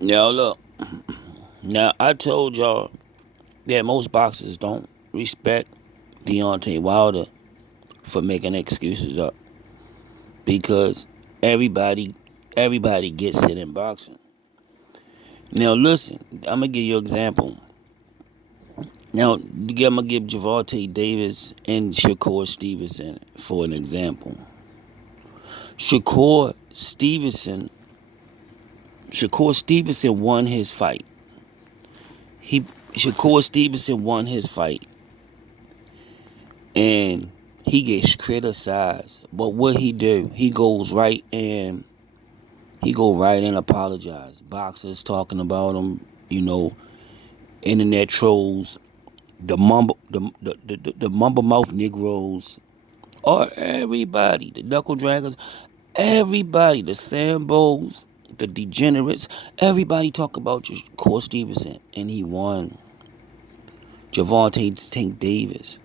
Now look, now I told y'all that most boxers don't respect Deontay Wilder for making excuses up because everybody everybody gets it in boxing. Now listen, I'm gonna give you an example. Now I'm gonna give Javante Davis and Shakur Stevenson for an example. Shakur Stevenson Shakur Stevenson won his fight. He Shakur Stevenson won his fight and he gets criticized. But what he do? He go right and apologize. Boxers talking about him, internet trolls, the mumble mouth Negroes, or everybody, the knuckle draggers, everybody, the Sambos, the degenerates, everybody talk about Shakur Stevenson, and he won. Javante Tank Davis,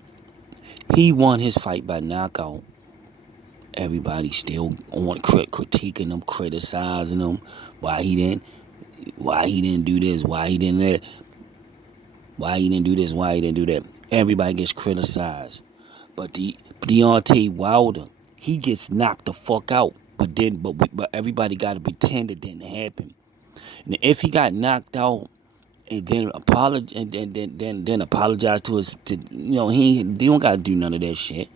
he won his fight by knockout. Everybody still on critiquing him, criticizing him. Why he didn't do this? Why he didn't that? Why he didn't do this? Why he didn't do that? Everybody gets criticized. But Deontay Wilder, he gets knocked the fuck out. But everybody got to pretend it didn't happen. And if he got knocked out and then apologize to he don't got to do none of that shit.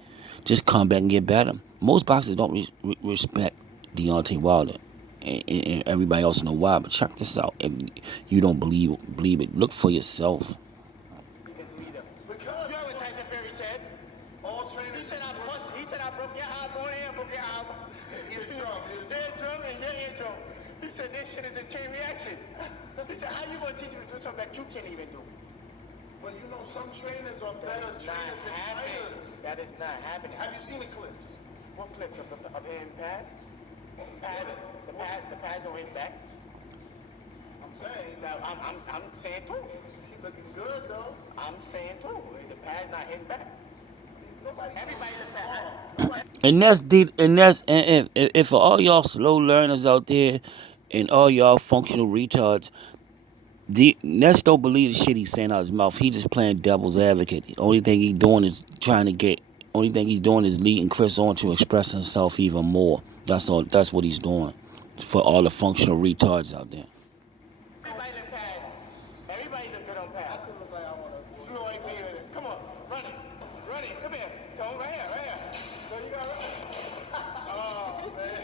Just come back and get better. Most boxers don't respect Deontay Wilder, and everybody else know why. But check this out. If you don't believe it, look for yourself. Because you know what Tyson Fury said? All trainers. He said I broke your arm, broke your arm. Eardrum and your eardrum. He said this shit is a chain reaction. He said, how you gonna teach me to do something that you can't even do? Well, some trainers are better trainers than fighters. That is not happening. Have you seen the clips? What clips of him pads? The pads don't hit back. I'm saying. Now, I'm saying too. He looking good though. I'm saying too. The pad's not hitting back. Everybody And for all y'all slow learners out there, and all y'all functional retards, Ness don't believe the shit he's saying out his mouth. He just playing devil's advocate. The only thing he's doing is leading Chris on to express himself even more. That's all. That's what he's doing for all the functional retards out there. Everybody look good on pad. I could look like I want to. Floyd Mayweather. Come on, run it. Come here. Come right here. There you go. Oh man.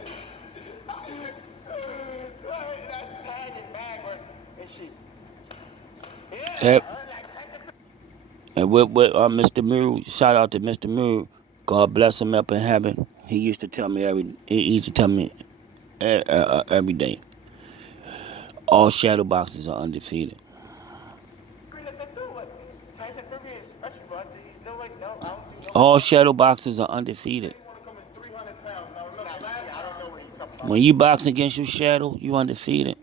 That's pad and bag work and shit. Yep. And with Mr. Muru, shout out to Mr. Muru. God bless him up in heaven. He used to tell me every day. All shadow boxers are undefeated. All shadow boxers are undefeated. When you box against your shadow, you undefeated.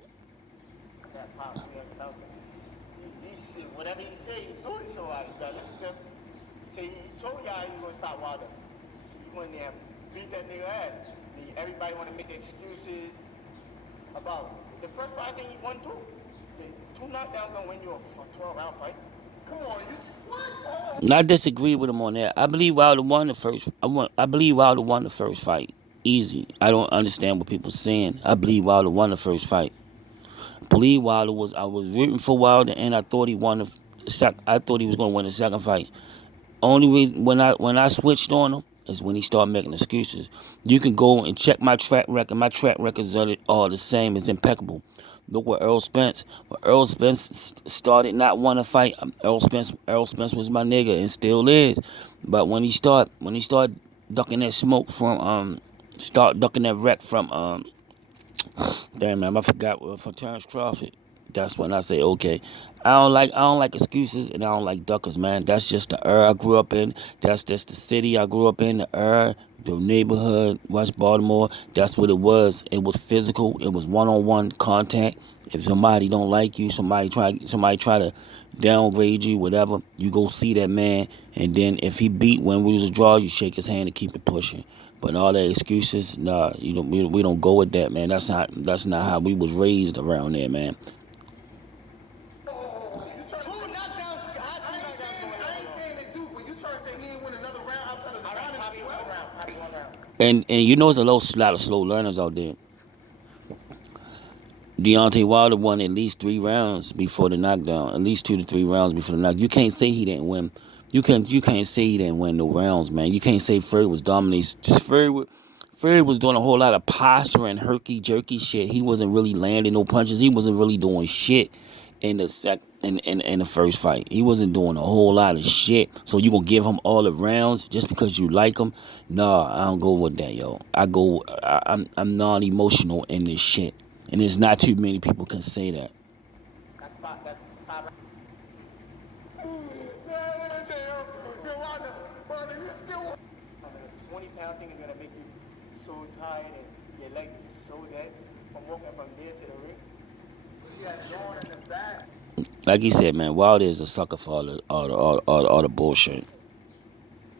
Whatever he say, he do it so hard. You gotta listen to him. Say he told y'all he gonna stop Wilder. You went there and beat that nigga ass. Everybody wanna make excuses about the first fight. I think he won two. The 2 knockdowns gonna win you a 12-round fight. Come on, you what? I disagree with him on that. I believe Wilder won the first. I believe Wilder won the first fight. Easy. I don't understand what people saying. I believe Wilder won the first fight. I was rooting for Wilder, and I thought he won I thought he was going to win the second fight. Only reason when I switched on him is when he started making excuses. You can go and check my track record. My track records are all the same. It's impeccable. Look what Earl Spence. When Earl Spence started not wanting to fight, Earl Spence was my nigga and still is. But when he started ducking that smoke from ducking that wreck from damn man, I forgot from Terrence Crawford. That's when I say, okay, I don't like excuses, and I don't like duckers, man. That's just the era I grew up in. That's just the city I grew up in, the era, the neighborhood, West Baltimore. That's what it was. It was physical. It was one-on-one contact. If somebody don't like you, somebody try to downgrade you, whatever, you go see that man, and then if he beat when we was a draw, you shake his hand and keep it pushing. But all the excuses, nah, we don't go with that, man. That's not how we was raised around there, man. Two knockdowns. I ain't saying they do, but you trying to say he ain't win another round outside of the 9 and Probably the one 12? round. Probably one round. And you know, there's lot of slow learners out there. Deontay Wilder won at least 3 rounds before the knockdown. At least 2 to 3 rounds before the knockdown. You can't say he didn't win. You can't say he didn't win no rounds, man. You can't say Fury was dominating. Fury was doing a whole lot of posture and herky jerky shit. He wasn't really landing no punches. He wasn't really doing shit in the first fight. He wasn't doing a whole lot of shit. So you gonna give him all the rounds just because you like him? Nah, I don't go with that, yo. I'm non-emotional in this shit, and there's not too many people can say that. That's five. That's 5 rounds. Wilder, you still 20-pound thing is gonna make you so tired and your leg is so dead from walking from there to the ring. You got John in the back. Like he said, man, Wilder is a sucker for all the bullshit.